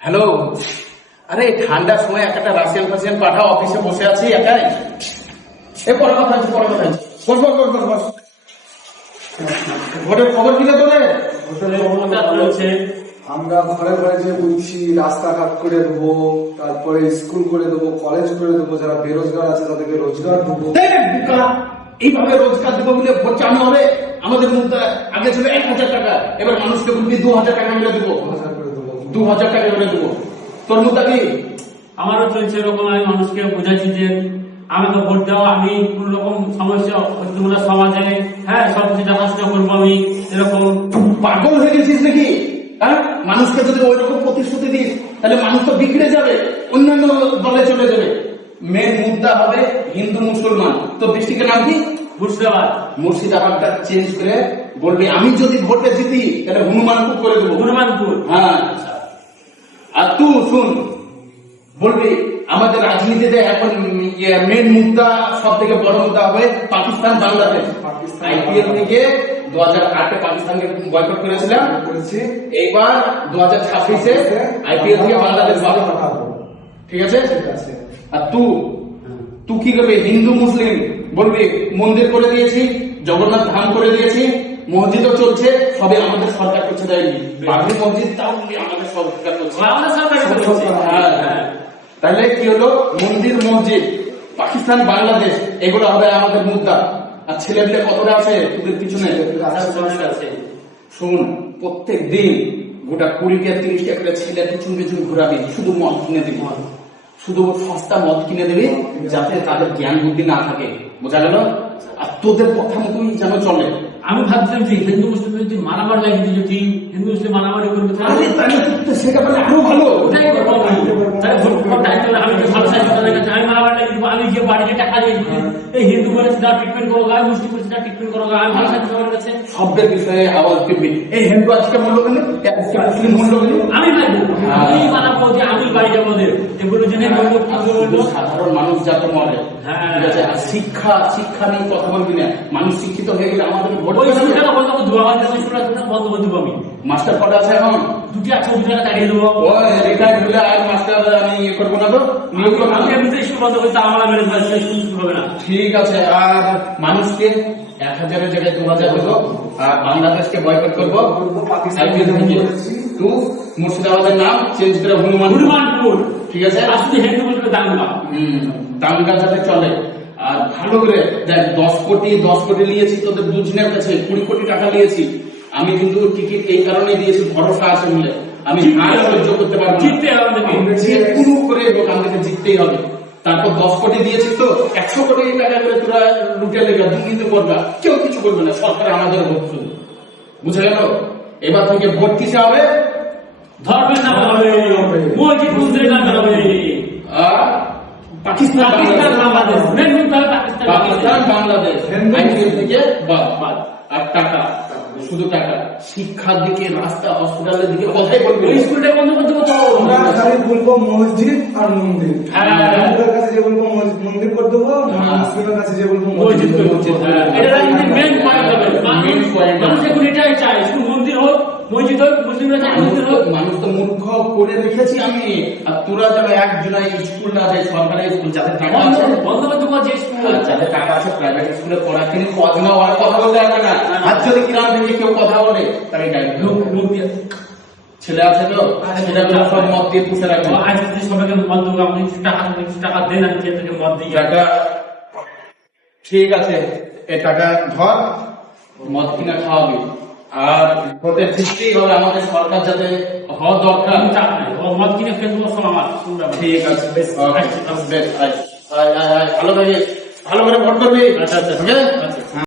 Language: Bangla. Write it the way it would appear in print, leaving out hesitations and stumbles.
হ্যালো, আরে ঠান্ডার সময় একটা রাশিয়ান ফাসিয়ান পাঠাও, অফিসে বসে আছি একাই। পরে কথা আছে, পরে কথা আছে। বস। ভোটের খবর কি তোদের? আমরা ঘরে ঘরে যে বলছি রাস্তাঘাট করে দেবো, তারপরে স্কুল করে দেবো, কলেজ করে দেবো, যারা বেরোজগার আছে তাদেরকে রোজগার দেবো। এইভাবে রোজগার দেবো বলে ভোট চানো হবে? আমাদের মুদ্রা আগে ছিল 1,000 টাকা, এবার মানুষকে বলবি 2,000 টাকা করে দেবো, 2,000 টাকা করে দেবো। তোর মুদ্রা কি? আমারও চলছে এরকম। আমি মানুষকে বোঝাচ্ছি যে আমাকে ভোট দাও, আমি কোন রকম সমস্যা হচ্ছে না সমাজে, হ্যাঁ সবকিছু দেখাশোনা করবো আমি। এরকম পাগল হয়ে গেছিস নাকি? হ্যাঁ, মানুষকে যদি ওই রকম প্রতিশ্রুতি দিস তাহলে মানুষ তো বিগড়ে যাবে, অন্যান্য দলে চলে যাবে। মেন মুদ্রা হবে হিন্দু মুসলমান। তো ডিস্ট্রিক্টের নাম কি? মুর্শিদাবাদ। মুর্শিদাবাদটা চেঞ্জ করে বলবি আমি যদি ভোটে জিতি তাহলে হনুমানপুর করে দেবো। হনুমানপুর। হ্যাঁ, আর তুই শুন, বলবি আমাদের রাজনীতিতে এখন মেন মুদ্রা সব থেকে বড় মুদ্রা হবে পাকিস্তান বাংলাদেশ। আইপিএল থেকে 2008-এ পাকিস্তানকে বয়কট করেছিলাম, এইবার 2026-এ আইপিএল থেকে বাংলাদেশ পাঠাবো। ঠিক আছে? আর তুই কি করবি? হিন্দু মুসলিম বলবি মন্দির করে দিয়েছি, জগন্নাথ ধাম করে দিয়েছি, মসজিদও চলছে, সবে আমাদের সরকার করছে দেয়নি। বাবরি মসজিদ তাও আমাদের সরকার করছে। হ্যাঁ, তাহলে কি হলো? মন্দির মসজিদ পাকিস্তান বাংলাদেশ এগুলো হবে আমাদের মুদ্রা। আর ছেলে মেয়ে কতটা আছে তোদের পিছনে? শুন, প্রত্যেক দিন গোটা 20-30 করে ছেলে পিছন পিছন ঘুরাবি, শুধু মদ কিনে দিবি, শুধু সস্তা মদ কিনে দিবি, যাতে তাদের জ্ঞান বুদ্ধি না থাকে। বোঝা গেল? আর তোদের কথা মতোই যেন চলে। আমি ভাবছিলাম যে হিন্দু মুসলিম যদি মারামারি লাগে, যদি হিন্দু মুসলিম মারামারি করবে তাহলে সেটা বলে আরো ভালো। আমি তো ভালো চাই, আমি মারামারি লাগে দিব। আমি যে বাড়িতে টাকা দিয়েছি, এই হিন্দু বলেছে তার ট্রিটমেন্ট করো, আমি মুসলিম বলেছে তার ট্রিটমেন্ট করো, আমি ভালো চাই তোমার কাছে। শব্দের বিষয়ে আওয়াজ দিবি। এই হিন্দু আজকে মূল্য কেন, মুসলিম মূল্য কেন? আমি ভাববো আমি মানাবো যে আমি বাড়ি যাবো, এগুলো জেনে সাধারণ মানুষ যাতে মরে। ঠিক আছে? আর শিক্ষা নিয়ে কথা বলবি না। মানুষ শিক্ষিত হয়ে গেলে আমাদের মাস্টার কটা আছে এখন? দুটি আছে, দুটো তাড়িয়ে দেবো। রিটায়ার হলে আর মাস্টার আমি ইয়ে করবো না। তো নিয়োগ করবো না। বন্ধ করতে আমার হবে না। ঠিক আছে। আর মানুষকে 1,000-এর জায়গায় 2,000 দেবো। আর বাংলাদেশকে বয়কট করবো। তুই মুর্শিদাবাদের নাম চেঞ্জ করে হনুমানপুর। ঠিক আছে? হিন্দু বলতে দাঙ্গা। দাঙ্গা যাতে চলে। আর ভালো করে দেখ, 10 কোটি নিয়েছি তোদের দুজনের কাছে, 20 কোটি টাকা নিয়েছি। আমি কিন্তু টিকিট এই কারণে দিয়েছি, ভরসা আছে বলে। আমি আর সহ্য করতে পারবো না, জিততে হবে, যে কোনো করে ওখান থেকে জিততেই হবে। তারপর 10 কোটি দিয়েছি, তো 100 কোটি টাকা করে তোরা লুটে লেগে দুর্নীতি করবা, কেউ কিছু করবে না, সরকার আমাদের ভোট শুধু। বুঝে গেল? এবার থেকে ভোট কিসে হবে? ধর্মের নাম হবে, মসজিদ মন্দিরের নাম হবে। পাকিস্তান বাংলাদেশ, পাকিস্তান বাংলাদেশ আইপিএল থেকে বাদ। আর টাকা, শুধু টাকা। শিক্ষার দিকে, রাস্তা, হসপিটালের দিকে কথাই বলবি। স্কুলটা বন্ধ করতে হবে। আমরা খালি বলবো মসজিদ আর মন্দির। হিন্দুদের কাছে যে বলবো মন্দির করে দেবো, মুসলিমের কাছে যে বলবো মসজিদ করে দেবো। এটা মেন পয়েন্ট হবে। মেন পয়েন্ট মানুষ এখন এটাই চায়, শুধু মন্দির হোক, মসজিদ হোক, মুসলিমরা চায় মন্দির হোক। মানুষ তো মূর্খ করে রেখেছি আমি। আর তোরা যারা একজনাই স্কুল না যায়, সরকারি স্কুল, যাদের টাকা আছে বন্ধ করতে পারছে স্কুল, যাদের টাকা আছে প্রাইভেট স্কুলে পড়া, কিন্তু পড়াশোনা আর কথা বলতে পারবে না। আর যদি গ্রাম থেকে কেউ কথা বলে তাকে লোক দিয়ে ছেলে আছে, তো ছেলেগুলো সব মদ দিয়ে পুষে রাখবে। আজ যদি সবাইকে মদ দেবো, আপনি কিছু টাকা দেন, আমি থেকে মদ দিই। ঠিক আছে, এ টাকা ধর, মদ কিনে খাওয়াবি। আর ভোটে জিততেই হবে, আমাদের সরকার যাতে হওয়া দরকার। মদ কিনে ফেলবো সব আমার। ঠিক আছে, বেশ, ভালো করে ভোট করবি। আচ্ছা। ওকে?